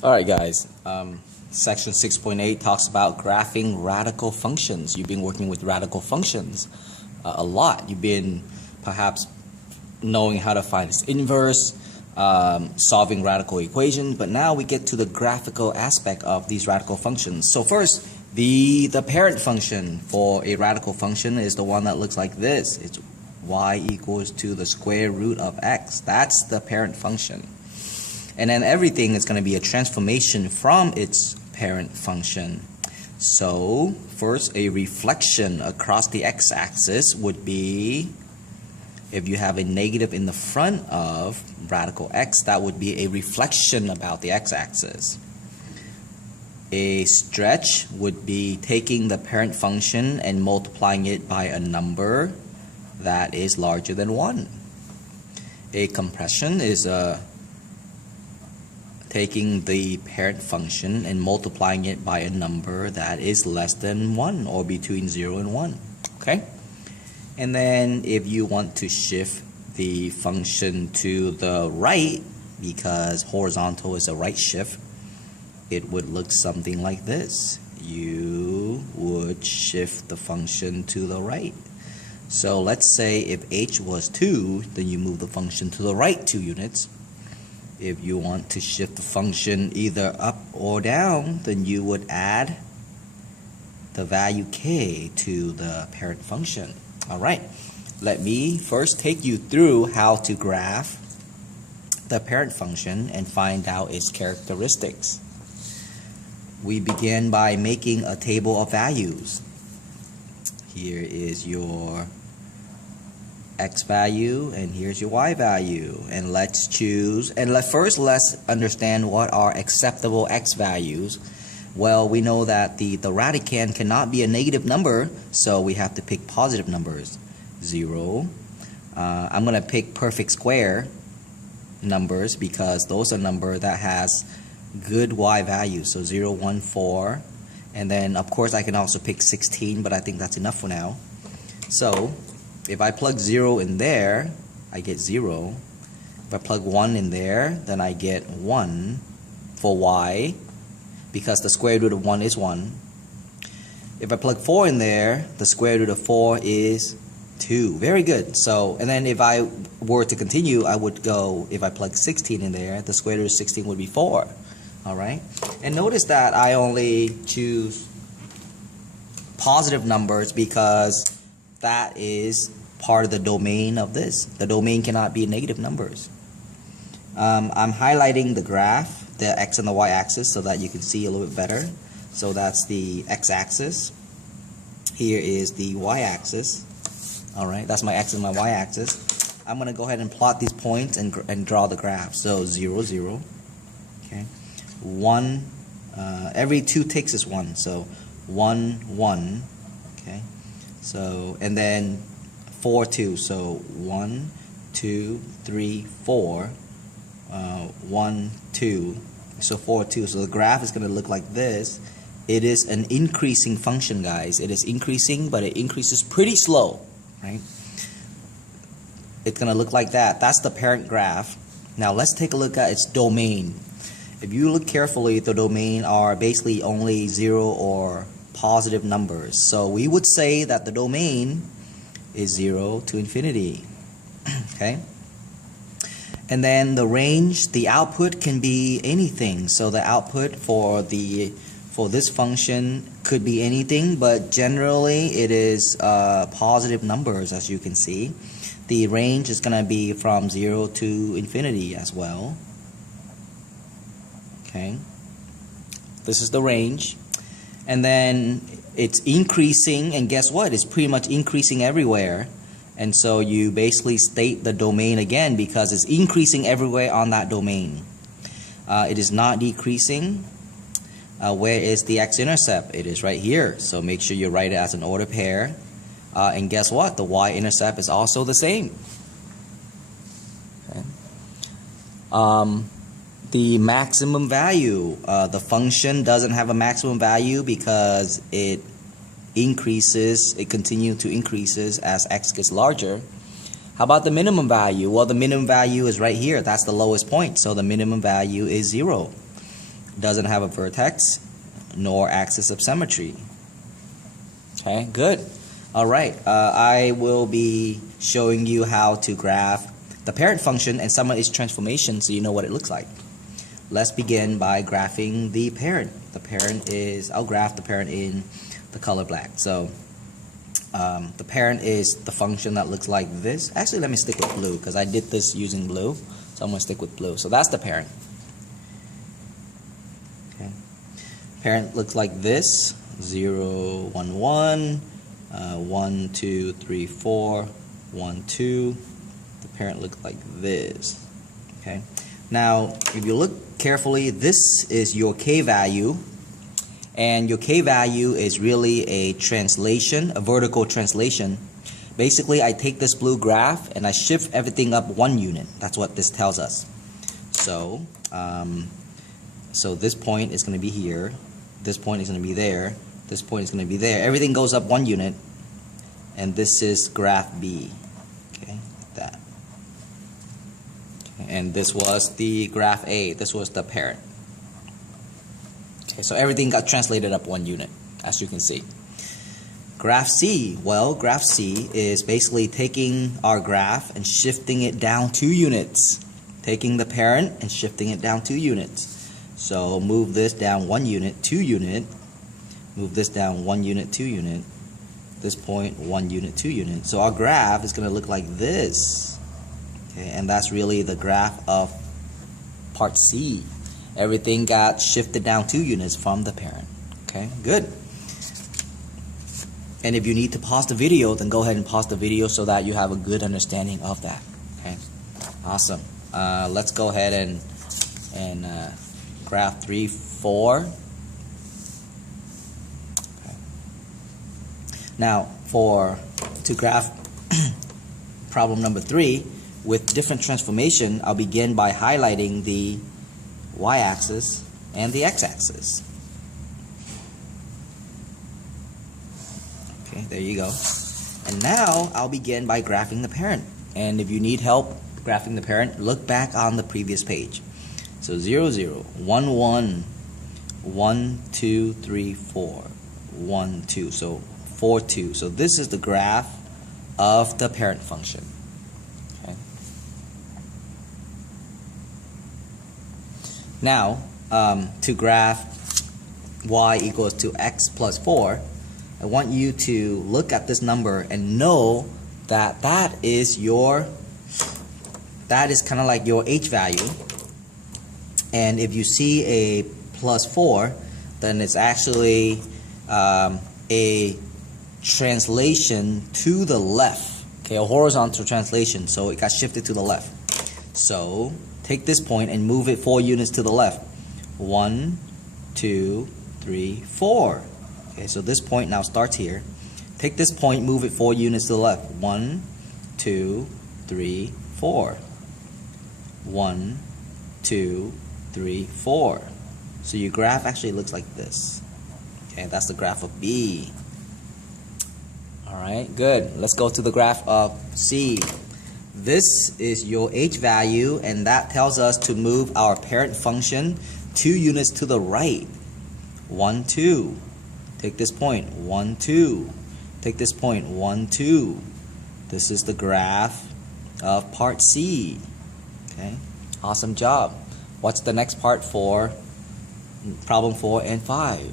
Alright guys, section 6.8 talks about graphing radical functions. You've been working with radical functions a lot. You've been perhaps knowing how to find its inverse, solving radical equations, but now we get to the graphical aspect of these radical functions. So first, the parent function for a radical function is the one that looks like this. It's y equals to the square root of x. That's the parent function. And then everything is going to be a transformation from its parent function. So first, a reflection across the x-axis would be, if you have a negative in the front of radical x, that would be a reflection about the x-axis. A stretch would be taking the parent function and multiplying it by a number that is larger than 1. A compression is taking the parent function and multiplying it by a number that is less than 1 or between 0 and 1. Okay? And then if you want to shift the function to the right, because horizontal is a right shift, it would look something like this. You would shift the function to the right. So let's say if h was 2, then you move the function to the right 2 units. If you want to shift the function either up or down, then you would add the value k to the parent function. Alright, let me first take you through how to graph the parent function and find out its characteristics. We begin by making a table of values. Here is your x value and here's your y value, and let's choose, and let's understand what are acceptable x values. Well, we know that the radicand cannot be a negative number, so we have to pick positive numbers. 0. I'm going to pick perfect square numbers because those are numbers that has good y values. So 0, 1, 4, and then of course I can also pick 16, but I think that's enough for now. So if I plug 0 in there, I get 0. If I plug 1 in there, then I get 1 for y, because the square root of 1 is 1. If I plug 4 in there, the square root of 4 is 2. Very good. So, and then if I were to continue, I would go, if I plug 16 in there, the square root of 16 would be 4. Alright? And notice that I only choose positive numbers because that is part of the domain of this. The domain cannot be negative numbers. I'm highlighting the graph, the x and the y axis, so that you can see a little bit better. So that's the x axis. Here is the y axis. Alright, that's my x and my y axis. I'm going to go ahead and plot these points and draw the graph. So 0, 0. Okay. 1, every 2 ticks is 1. So 1, 1. Okay. So, and then 4, 2. So 1, 2, 3, 4. 1, 2. So 4, 2. So the graph is going to look like this. It is an increasing function, guys. It is increasing, but it increases pretty slow, right? It's going to look like that. That's the parent graph. Now let's take a look at its domain. If you look carefully, the domain are basically only 0 or positive numbers. So we would say that the domain is 0 to infinity. Okay? And then the range, the output can be anything. So the output for this function could be anything, but generally it is positive numbers, as you can see. The range is going to be from 0 to infinity as well. Okay? This is the range. And then it's increasing, and guess what? It's pretty much increasing everywhere. And so you basically state the domain again because it's increasing everywhere on that domain. It is not decreasing. Where is the x-intercept? It is right here. So make sure you write it as an ordered pair. And guess what? The y-intercept is also the same. Okay. The maximum value, the function doesn't have a maximum value because it increases, it continues to increases as x gets larger. How about the minimum value? Well, the minimum value is right here. That's the lowest point, so the minimum value is 0. doesn't have a vertex nor axis of symmetry. Okay, good. All right, I will be showing you how to graph the parent function and some of its transformations so you know what it looks like. Let's begin by graphing the parent. The parent is, I'll graph the parent in the color black. So the parent is the function that looks like this. Actually, let me stick with blue because I did this using blue. So I'm going to stick with blue. So that's the parent. Okay. Parent looks like this. 0, 1, 1, 1, 2, 3, 4, 1, 2. The parent looks like this. Okay. Now, if you look carefully, this is your K value. And your K value is really a translation, a vertical translation. Basically, I take this blue graph and I shift everything up 1 unit. That's what this tells us. So, so this point is going to be here. This point is going to be there. This point is going to be there. Everything goes up 1 unit. And this is graph B. Okay, like that. Okay, and this was the graph A. This was the parent. Okay, so everything got translated up 1 unit, as you can see. Graph C, well, graph C is basically taking our graph and shifting it down 2 units. Taking the parent and shifting it down 2 units. So move this down 1 unit, 2 unit. Move this down 1 unit, 2 unit. This point, 1 unit, 2 unit. So our graph is going to look like this. Okay, and that's really the graph of part C. Everything got shifted down 2 units from the parent. Okay, good. And if you need to pause the video, then go ahead and pause the video so that you have a good understanding of that. Okay, awesome. Let's go ahead and graph 3, 4. Okay. Now, to graph problem number 3 with different transformation, I'll begin by highlighting the y-axis and the x-axis. Okay, there you go. And now I'll begin by graphing the parent. And if you need help graphing the parent, look back on the previous page. So 0, 0, 1, 1, 1, 2, 3, 4, 1, 2. So 4, 2. So this is the graph of the parent function. Okay. Now, to graph y equals to x plus 4, I want you to look at this number and know that that is kind of like your h value. And if you see a plus 4, then it's actually a translation to the left. Okay, a horizontal translation, so it got shifted to the left. So take this point and move it 4 units to the left. 1, 2, 3, 4. Okay, so this point now starts here. Take this point, move it 4 units to the left. 1, 2, 3, 4. 1, 2, 3, 4. So your graph actually looks like this. Okay, that's the graph of B. Alright, good. Let's go to the graph of C. This is your h value, and that tells us to move our parent function 2 units to the right. 1, 2. Take this point, 1, 2. Take this point, 1, 2. This is the graph of part C. Okay, awesome job. What's the next part for problem 4 and 5?